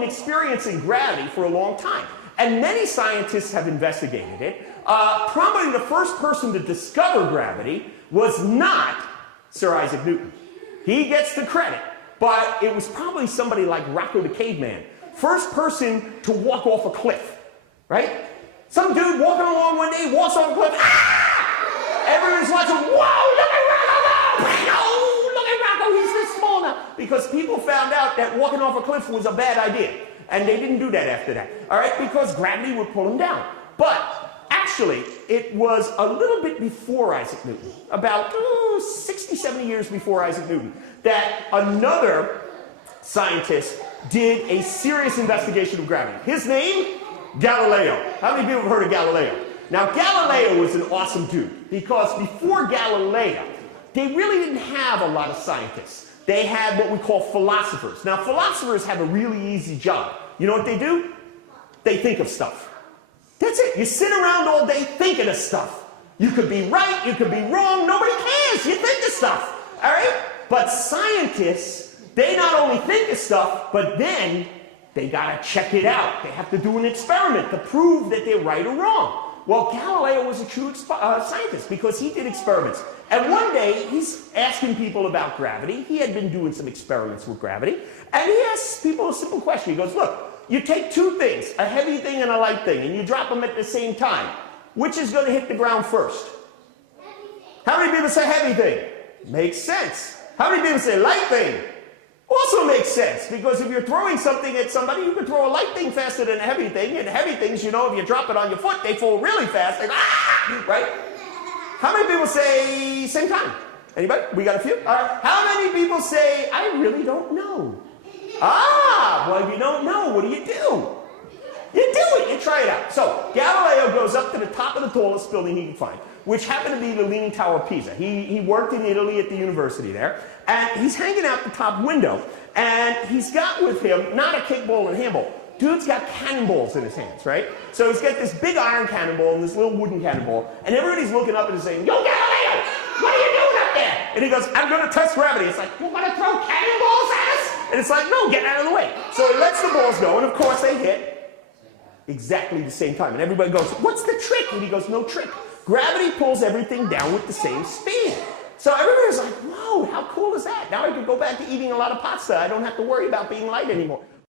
been experiencing gravity for a long time. And many scientists have investigated it. Probably the first person to discover gravity was not Sir Isaac Newton. He gets the credit, but it was probably somebody like Rocco the Caveman. First person to walk off a cliff, right? Some dude walking along one day, walks off a cliff, ah! Everyone's watching, whoa, look at Rocco! Oh, look at Rocco, he's this small now. Because people found out that walking off a cliff was a bad idea. And they didn't do that after that, all right? Because gravity would pull him down. But actually, it was a little bit before Isaac Newton, about 60, 70 years before Isaac Newton, that another scientist did a serious investigation of gravity. His name? Galileo. How many people have heard of Galileo? Now, Galileo was an awesome dude, because before Galileo, they really didn't have a lot of scientists. They had what we call philosophers. Now, philosophers have a really easy job. You know what they do? They think of stuff. That's it. You sit around all day thinking of stuff. You could be right, you could be wrong, nobody cares. You think of stuff, all right? But scientists, they not only think of stuff, but then they gotta check it out. They have to do an experiment to prove that they're right or wrong. Well, Galileo was a true scientist because he did experiments. And one day, he's asking people about gravity. He had been doing some experiments with gravity. And he asks people a simple question. He goes, look, you take two things, a heavy thing and a light thing, and you drop them at the same time. Which is going to hit the ground first? How many people say heavy thing? Makes sense. How many people say light thing? Also makes sense, because if you're throwing something at somebody, you can throw a light thing faster than a heavy thing, and heavy things, you know, if you drop it on your foot, they fall really fast, like, ah, right? How many people say same time? Anybody? We got a few? All right. How many people say, I really don't know? Ah, well, if you don't know, what do? You do it, you try it out. So, Galileo goes up to the top of the tallest building he can find, which happened to be the Leaning Tower of Pisa. He worked in Italy at the university there, and he's hanging out the top window, and he's got with him not a kickball and handball. Dude's got cannonballs in his hands, right? So he's got this big iron cannonball and this little wooden cannonball, and everybody's looking up and saying, yo, Galileo, what are you doing up there? And he goes, I'm going to test gravity. It's like, you want to throw cannonballs at us? And it's like, no, get out of the way. So he lets the balls go, and of course they hit exactly the same time. And everybody goes, what's the trick? And he goes, no trick. Gravity pulls everything down with the same speed. So everybody's like, whoa, how cool is that? Now I can go back to eating a lot of pasta. I don't have to worry about being light anymore.